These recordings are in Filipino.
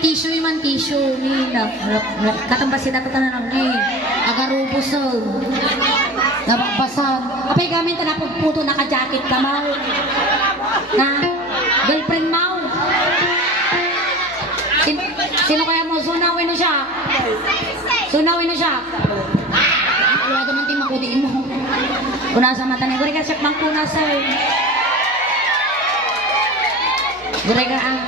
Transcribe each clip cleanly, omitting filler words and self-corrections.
tissue man tissue ni katambasin na tatanan ni agarubos nabakbasan apay gamin ta napugputo naka-jacket ka mau na girlfriend mau sino kaya mo sunawin na siya wala naman ting makudiin mo kuna sa mata ni gure ka siya mangkuna sa gure ka ang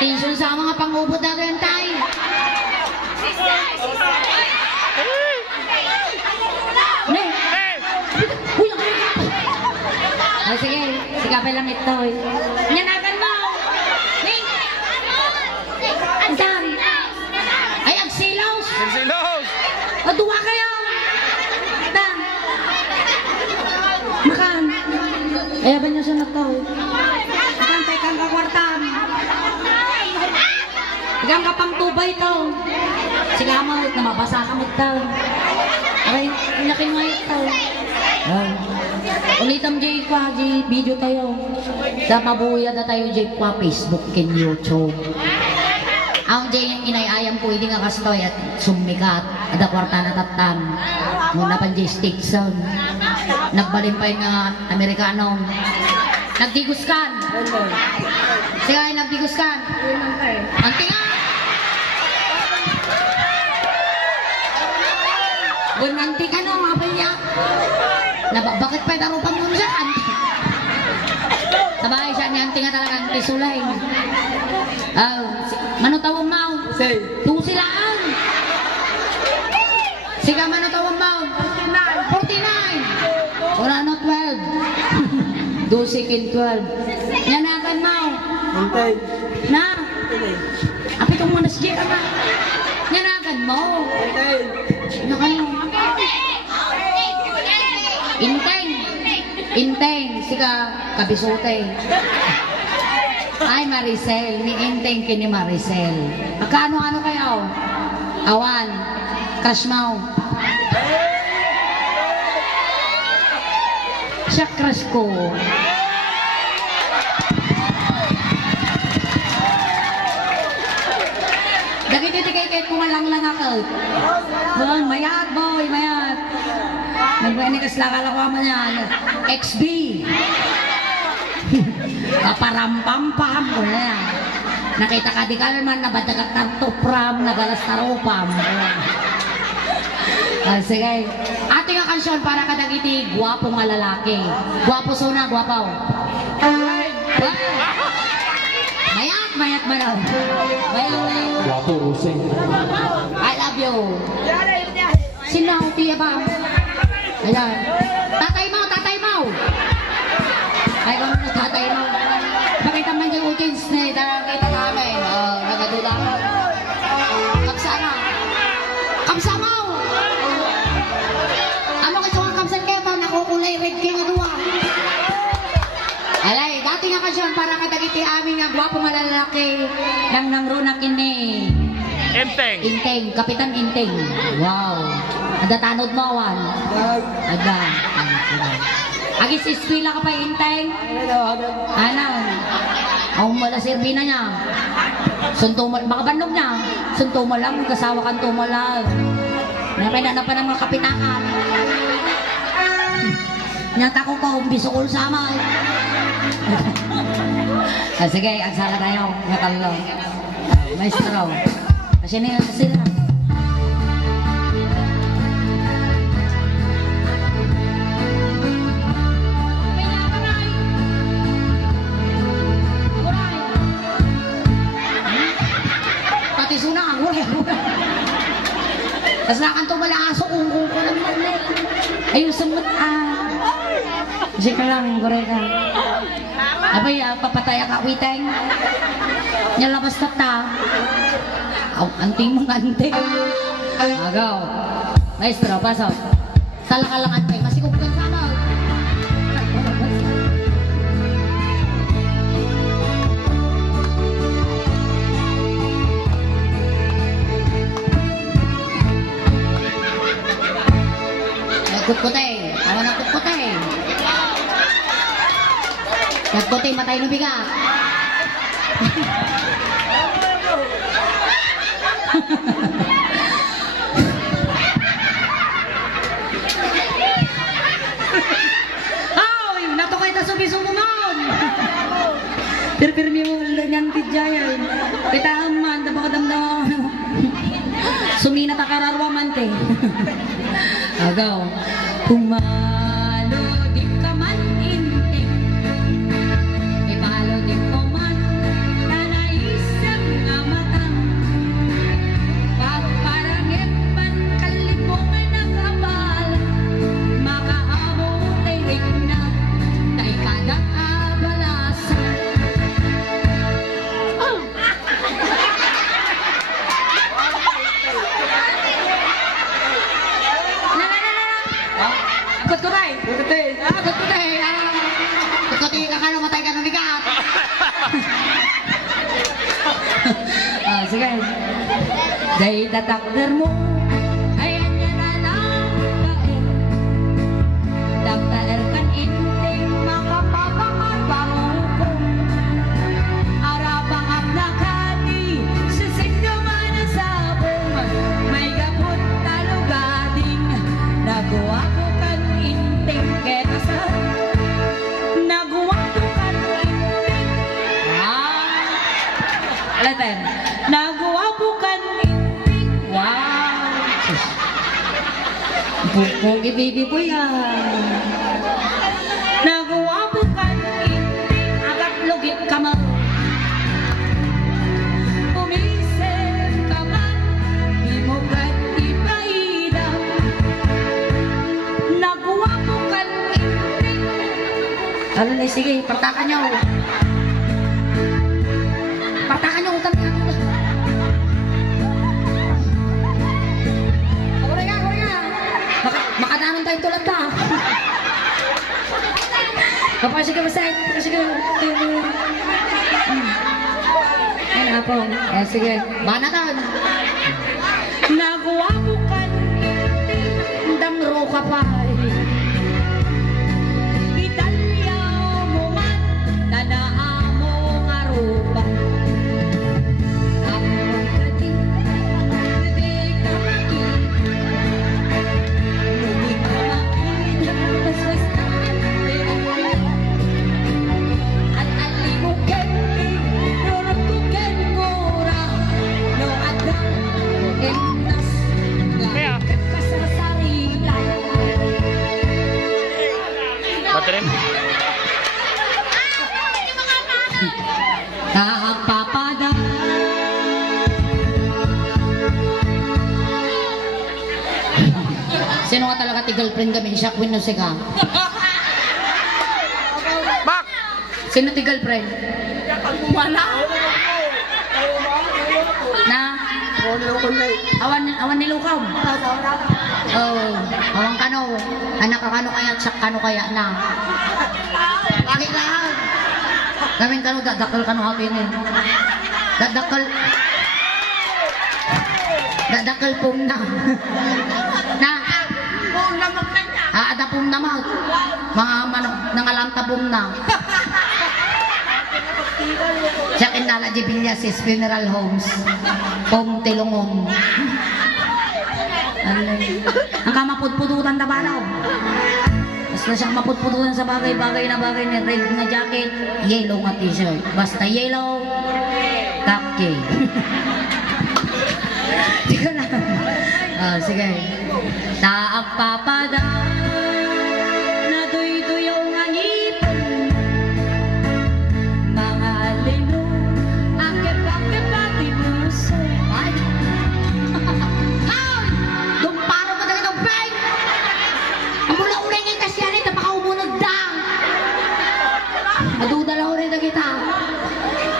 tension sa mga pangubod na ganyan tayo. Ne? Ay, sige, sigapay lang ito. Nyanagan mo! Ning! Andan! Ay, agsilaws! Agsilaws! Aduwa kayo! Dan! Makan! Ay, ba niyo sunod to? Makan, tayo kang kakwartan! Hanggang kapang tubay to. Sige mo, na mabasa ka mo to. Aray, nakin mo ito. Ulitam jay kwa, jay video tayo. Sa mabuya na tayo jay kwa Facebook kin YouTube. Ang jay yung inayayam ko, hindi nga kastoy at sumikat. Ada kwarta na tatan. Muna pan jay Stickson. Nagbalin pa yung Amerikano. Nagdiguskan. Sige, nagdiguskan. Ang tinga! Bunanti ka no, mga palya. Bakit pa darupan mo siya? Sabay siya, niyang tinga talagang tisulay. Manutawang mau. Tusilaan. Sige, manutawang mau. 49. Wala no 12. Dusikin 12. Nyanakan mau. Na. Apa itong mga nasjik ka na? Nyanakan mo. Ano kayo? Inteng, sika kabisote. Ay Maricel, ni Inteng kini Maricel. Magkano-ano kayo? Awan, crush mo. Siya crush ko. Dagiti-tikay kumalang-lang ako. Bon, mayat boy, mayat. Nagwenikas lakalawa mo niyan. XB. Kaparampam-pam ko na yan. Nakita ka di kalman na badagat tartopram, nagalas taropam. Sige. Ating ang kansyon para kadagiti guwapo nga lalaki. Guwapo suna, guwapaw. Mayat manaw. Mayat. Guwapo, Roseng. I love you. Sinaw, tiya ba? Ayan. Tatay mo. Ay, kung tatay mo. Pakita man yung audience na kita namin. Nagadula ko. Kamsa mo. Ano kasi ang kamsan kayo ba? Nakukulay red kayo nga duwa. Alay, dati nga kasyon para kadagiti amin nga gwapo nga lalaki nang nangrunak ini. Inteng, Kapitan Inteng. Wow. Ada tanod mo, Awan. Ada. Agis eskwela ka pa, Inteng? Ano? Ang mala sirbina niya. Makabandog niya. Sunto mo lang, kasawa kang tumalag. Napinana pa ng mga kapitakan. Nyata ko bisukol sama. Sige, agsala tayo. Nakalo. Maestro. Kasi nila sila. Pati suna ang wala. Tapos nakanto wala aso kung lang naman. Ayun, sumot Sige ka lang, gore ka. Abay, papataya ka, witeng. Nyalabas na ta. Anting mga anting. Agaw. Maestro, pasok. Sala ka lang anting. Masikop ka sana. Kutkuteng. Awan ang kutkuteng. Nagkuteng, matay no bigat. Ay, natukay ta subi-sumungon. Pirpirmi mo lang tidjayan. Kita man, dabakadamdam. Sumina ta kararwaman te. Agaw. Pumalo di ka man inting. Ipalo di ko man nanaisang nga matang. Paparangit man kalibungan ng abal. Makaabot ay rigna na ikagang abalasan. Gut ko tayo. Gut ko tayo. Gut ka ka matay ka ng bigat. Sige. Dahil tatakder mo, ayan niya na lang kain. Taktaer kan inting makapapangarbaho ko. Arapangap na kati, susindo man ang sabong. May gapot talugading, nagawa ko kan inting ketasan. Nagawa ko kan inting. Alatan. Nagawa ko kan inting. Wow. Bukong ibibi po yan. Nagawa ko kan inting. Agad lugit ka mo. Umisip ka man. Di mo kan ipaidam. Nagawa ko kan inting. Alay, sige, partakan nyo. Partakan nyo, utang ka. Makadanon tayong tulad ka. Kapag sige, masay. Sige. Ayun na po. Sige. Banatan. Nagawa ko kan inting. Damro ka pa. Italya mo man. Nanaa mo nga rupa. Amon ka din. Hindi ka makita. Hindi ka makita. Masastaan. At alimukin. Nurutukin gura. No adang. Enas. Ngakit ka sa sarili. Matrim. Nagpapada. Sino nga talaga ti girlfriend kami ni Shakwin no sika? Bak! Sino ti girlfriend? Na? Awan ni Lukaw. Oh, awan kano. Anak kano kaya at kano kaya na. Bakit lang? Kaming kano dadakal kano hapinin. Dadakal pong na. Na? Ada pong naman. Mga nangalanta pong na. Siya kinala di Villasis Funeral Homes. Pong Tilungon. Ang kamapudpudutan na ba daw? Basta siyang mapudpudutan sa bagay-bagay na bagay niya. Red na jacket, yellow nga t-shirt. Basta yellow, kapke. Sige na. Sige. Taagpapada na duy-duyaw nga ngipon. Mga lino, akip-akip-ati puso. Ay! Ay! Dumparo mo talaga itong peg! Ang mula-ulay ngayon kasi yan, napakaumunod dang! Madudalaw rin na kita.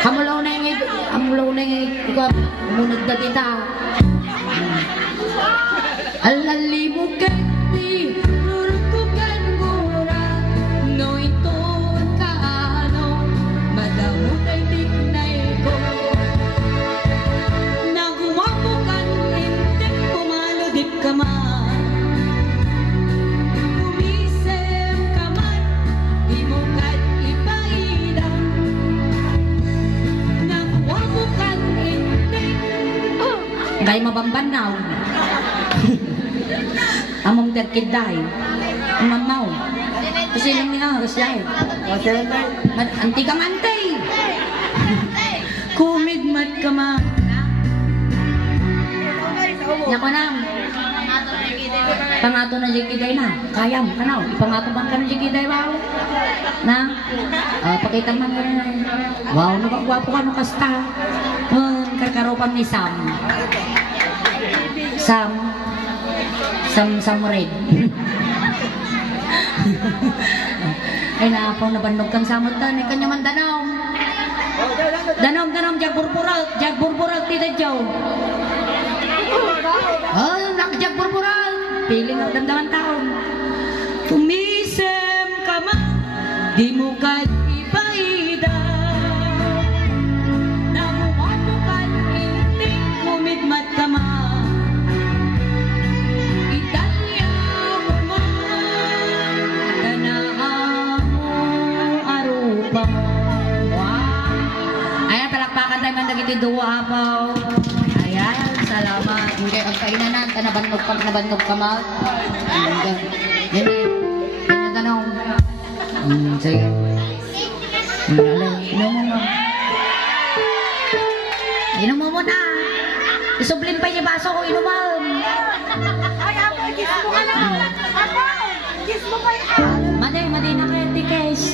Ang mula-ulay ngayon, umunod na kita. Alali mo kati, nurukukan gura, no itoon ka ano, madamot ay tignay ko. Nagawa ko kan inting, pumaludip ka man. Umisip ka man, di mo kat ipaidang. Nagawa ko kan inting. Kay mabambanaw. Among terkiday. Mamaw. Kasi lang niya, kasi anti kang antay. Kumidmat ka ma. Nako na. Pangato na jikiday na. Kayam, kanaw. Ipangato bang ka na jikiday, wow? Na? Pakita man ka na. Wow, nagagwapo ka no kasta. Kakaropan ni Sam. Sam Red. Ay naapaw na bandog kang samot na. Ay kanya man danaw. Danom, jag burbural, tita Joe. Oh, nakjag burbural. Piling ang dandaman taon. Tumisem ka man, di mo ka ipaida. Namuwato ka inting, kumidmat ka man. Italya mo man, tanaan mo arupa mo. Wow. Ayan, palakpakan tayo man dagiti duwa apaw. Ayan, salamat. Hindi, ang kainanan, nabannog ka mal. Yan eh. Yan tanong. Sige. Inom mo muna. Isublim pa yung baso ko, inuman. Ay, ako, kiss mo ka na. Ako, kiss mo pa yan. Madi na kayo, tikes.